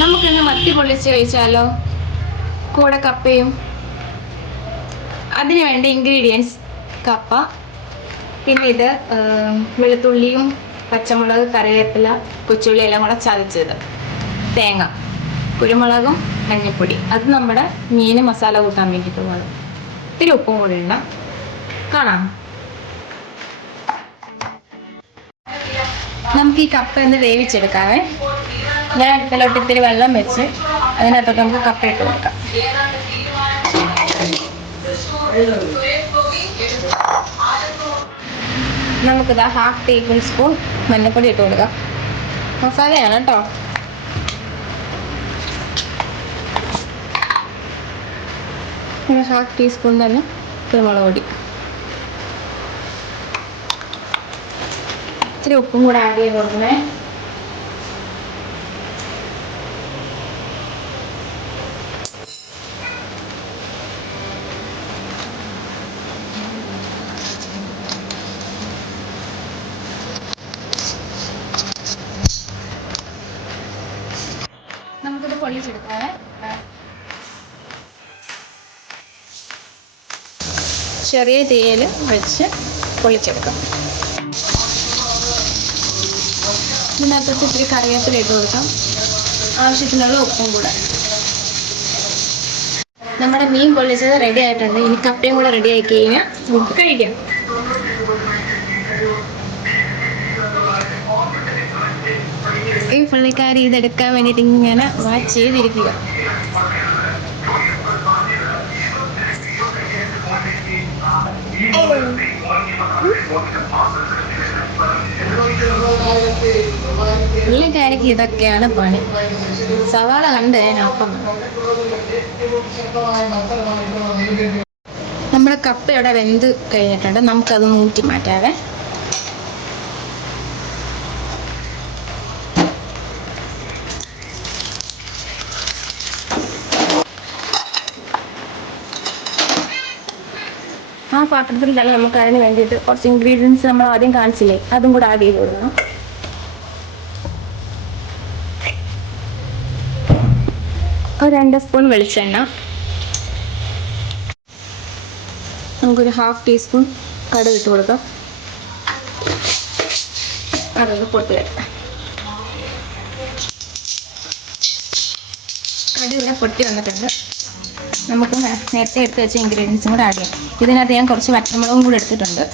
നമുക്കിന്ന് മത്തി പൊള്ളിച്ച് കഴിച്ചാലോ? കൂടെ കപ്പയും. അതിന് വേണ്ട ഇൻഗ്രീഡിയൻസ്: കപ്പ, പിന്നെ ഇത് വെളുത്തുള്ളിയും പച്ചമുളക്, കറിവേപ്പില, കൊച്ചുള്ളി എല്ലാം കൂടെ ചതച്ചത്, തേങ്ങ, കുരുമുളകും മഞ്ഞൾപ്പൊടി. അത് നമ്മുടെ മീൻ മസാല കൂട്ടാൻ വേണ്ടിയിട്ട് പോകുന്നത്. ഇത്തിരി ഉപ്പും കൂടി ഇടണം. കാണാം. നമുക്ക് ഈ കപ്പ ഒന്ന് വേവിച്ചെടുക്കാവേ. ഞാൻ അടുപ്പിലോട്ട് ഇത്തിരി വെള്ളം വെച്ച് അതിനകത്തൊക്കെ നമുക്ക് കപ്പ ഇട്ട് കൊടുക്കാം. നമുക്കിതാ 1/2 ടേബിൾ സ്പൂൺ മഞ്ഞൾപ്പൊടി ഇട്ട് കൊടുക്കാം. മസാലയാണ് കേട്ടോ. പിന്നെ 1/2 ടീസ്പൂൺ തന്നെ കുരുമുളക് പൊടി. ഇച്ചിരി ഉപ്പും കൂടെ ആഡ് ചെയ്ത് കൊടുക്കണേ. നമുക്കിത് പൊള്ളിച്ചെടുക്കാവേ. ചെറിയ തീയിൽ വെച്ച് പൊള്ളിച്ചെടുക്കാം. ഇതിനകത്ത് ഇത്തിരി കറിവേപ്പില ഇട്ട് കൊടുക്കാം. ആവശ്യത്തിനുള്ള ഉപ്പും കൂടെ. നമ്മുടെ മീൻ പൊള്ളിച്ചത് റെഡി ആയിട്ടുണ്ട്. ഇനി കപ്പയും കൂടെ റെഡി ആയി കഴിഞ്ഞാൽ നമുക്ക് കഴിക്കാം. ഈ പുള്ളിക്കാരി ഇതെടുക്കാൻ വേണ്ടിയിട്ട് ഇങ്ങനെ വാച്ച് ചെയ്തിരിക്കുക. പുള്ളിക്കാരിക്ക് ഇതൊക്കെയാണ് പണി. സവാള കണ്ട് അപ്പം നമ്മുടെ കപ്പ ഇവിടെ വെന്ത് കഴിഞ്ഞിട്ടുണ്ട്. നമുക്കത് ഊറ്റി മാറ്റാവേ. ആ പാത്രത്തിൽ തന്നെ നമുക്ക് അതിന് വേണ്ടിയിട്ട് കുറച്ച് ഇൻഗ്രീഡിയൻസ് നമ്മൾ ആദ്യം കാണിച്ചില്ലേ, അതും കൂടെ ആഡ് ചെയ്ത് കൊടുക്കണം. ഒരു 2 സ്പൂൺ വെളിച്ചെണ്ണ, നമുക്കൊരു 1/2 ടീസ്പൂൺ കടുക് ഇട്ട് കൊടുക്കാം. കടുക് പൊട്ടി വരട്ടെ. കടുക് ഇവിടെ പൊട്ടി വന്നിട്ടുണ്ട്. നമുക്ക് നേരത്തെ എടുത്ത് വെച്ച ഇൻഗ്രീഡിയൻസും കൂടെ ആഡ് ചെയ്യാം. ഇതിനകത്ത് ഞാൻ കുറച്ച് വറ്റൽമുളകും കൂടെ എടുത്തിട്ടുണ്ട്.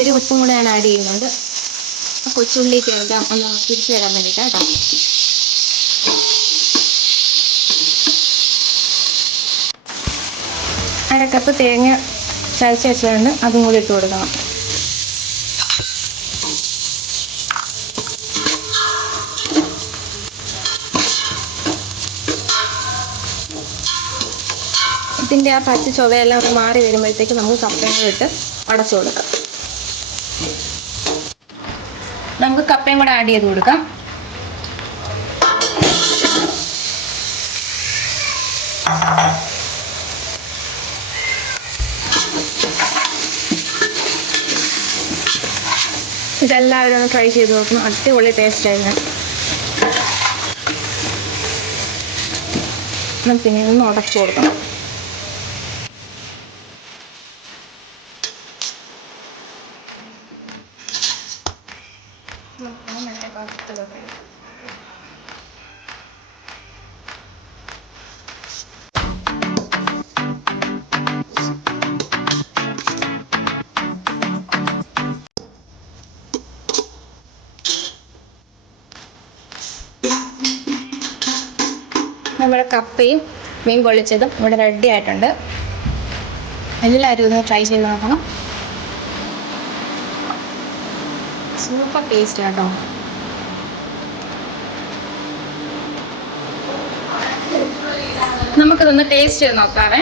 ഒരു ഉപ്പും കൂടെ ഞാൻ ആഡ് ചെയ്യുന്നുണ്ട്. കൊച്ചുള്ളിക്ക് എല്ലാം ഒന്ന് പിടിച്ചു തരാൻ വേണ്ടിയിട്ടാണ് കേട്ടോ. അരക്കപ്പ് തേങ്ങ ചതച്ച് വെച്ചതുകൊണ്ട് അതും കൂടി ഇട്ട് കൊടുക്കണം. ഇതിൻ്റെ ആ പച്ച ചുവയെല്ലാം ഒന്ന് മാറി വരുമ്പോഴത്തേക്ക് നമുക്ക് കപ്പയും കൂടെ ഇട്ട് അടച്ചു കൊടുക്കാം. നമുക്ക് കപ്പയും കൂടെ ആഡ് ചെയ്ത് കൊടുക്കാം. ഇതെല്ലാവരും ഒന്ന് ട്രൈ ചെയ്ത് നോക്കണം. അടിപൊളി ടേസ്റ്റ് ആയിരുന്നു. പിന്നെ ഒന്ന് ഉടച്ചു കൊടുക്കണം. നമ്മുടെ കപ്പയും മീൻ പൊള്ളിച്ചതും ഇവിടെ റെഡി ആയിട്ടുണ്ട്. എല്ലാവരും ഒന്ന് ട്രൈ ചെയ്ത് നോക്കണം. സൂപ്പർ ടേസ്റ്റ് കേട്ടോ. നമുക്കിതൊന്ന് ടേസ്റ്റ് ചെയ്ത് നോക്കാവേ.